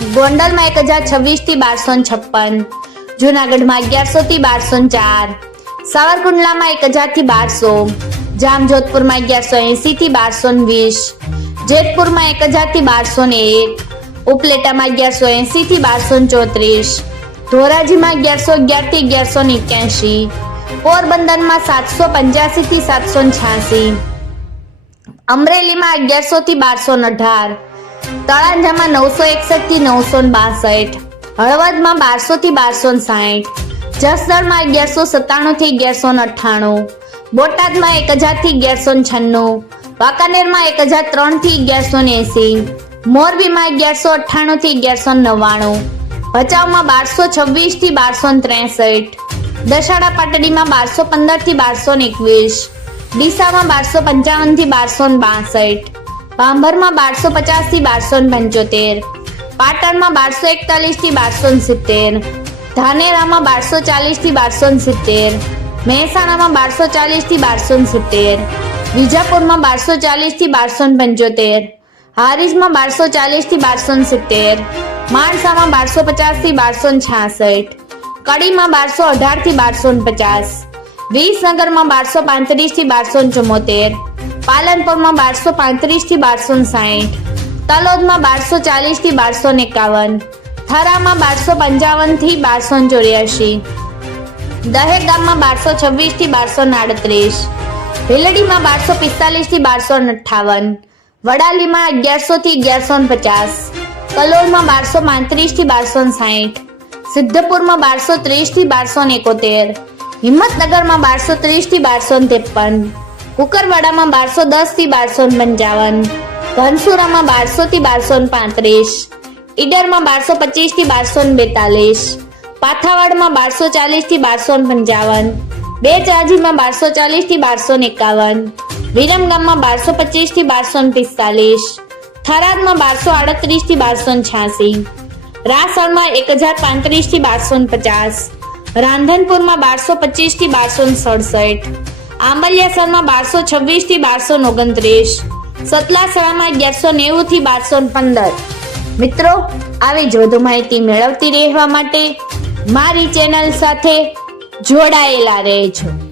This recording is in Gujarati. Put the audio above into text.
ગોંડલમાં એક હજાર છવ્વીસથી બારસો છપ્પન. જુનાગઢમાં અગિયારસો થી બારસો ચાર. સાવરકુંડલામાં એક હજારથી બારસો. જામજોધપુરમાં અગિયારસો એસી થી બારસો વીસ. જેતપુરમાં એક હજારથી બારસો ને એક. ઉપલેટામાં અગિયારસો એસી થી બારસો ચોત્રીસ. ધોરાજીમાં અગિયારસો અગિયારથી અગિયારસો એક્યાસી પોરબંદરમાં સાતસો પંચ્યાસી થી સાતસો છ્યાસી. અમરેલીમાં અગિયારસો થી બારસો અઢાર. તળાંજામાં નવસો એકસઠથી નવસો બાસઠ, હળવદમાં બારસો થી બારસો સાઠ, જસદણમાં અગિયારસો સત્તાણું થી અગિયારસો અઠ્ઠાણું, બોટાદમાં એક હજારથી અગિયારસો છન્નું, વાંકાનેરમાં એક હજાર ત્રણથી અગિયારસો એસી, મોરબીમાં અગિયારસો અઠ્ઠાણું થી અગિયારસો નવ્વાણું, ભચાઉમાં બારસો છવ્વીસથી બારસો ત્રેસઠ દશાડા પાટડીમાં બારસો પંદરથી બારસો એકવીસ, ડીસામાં બારસો પંચાવનથી બારસો બાસઠ ભાંભરમાં બારસો પચાસથી બારસો પંચોતેર, પાટણમાં બારસો એકતાલીસથી બારસો સિત્તેર, ધાનેરામાં બારસો ચાલીસથી બારસો સિત્તેર, મહેસાણામાં બારસો ચાલીસથી બારસો સિત્તેર, વિજાપુરમાં બારસો ચાલીસથી બારસો પંચોતેર હારીજમાં બારસો ચાલીસથી બારસો સિત્તેર, માણસામાં બારસો પચાસથી બારસો છાસઠ, કડીમાં બારસો અઢારથી બારસો પચાસ, વિસનગરમાં બારસો પાંત્રીસથી બારસો ચુમ્મોતેર પાલનપુરમાં બારસો પાંત્રીસથી બારસો સાઠ તલોદમાં બારસો ચાલીસથી બારસો એકાવન. થરામાં બારસો પંચાવનથી બારસો ચોર્યાસી દહેગામમાં બારસો છવ્વીસથી બારસો આડત્રીસ. ભીલડીમાં બારસો પિસ્તાલીસથી બારસો અઠ્ઠાવન. વડાલીમાં અગિયારસો થી અગિયારસો પચાસ. કલોલમાં બારસો પાંત્રીસથી બારસો સાઠ સિદ્ધપુરમાં બારસો ત્રીસથી બારસો એકોતેર. હિંમતનગરમાં બારસો ત્રીસથી બારસો ત્રેપન. કુકરવાડામાં બારસો દસથી બારસો પંચાવન, ધનસુરામાં બારસો થી બારસો પાંત્રીસ, ઈડરમાં બારસો પચીસથી બારસો બેતાલીસ, પાથાવાડમાં બારસો ચાલીસથી બારસો પંચાવન બે ચાર્જીમાં બારસો ચાલીસથી બારસો એકાવન, વિરમગામમાં બારસો પચીસથી બારસો પિસ્તાલીસ, થરાદમાં બારસો આડત્રીસથી બારસો છ્યાસી, રાસણમાં એક હજાર પાંત્રીસથી બારસો પચાસ, રાંધનપુરમાં બારસો પચીસથી બારસો સડસઠ આંબલિયાસરમાં બારસો છવ્વીસથી બારસો ઓગણત્રીસ. સતલાસણામાં અગિયારસો નેવું થી બારસો પંદર. મિત્રો, આવી જ વધુ માહિતી મેળવતી રહેવા માટે મારી ચેનલ સાથે જોડાયેલા રહેજો.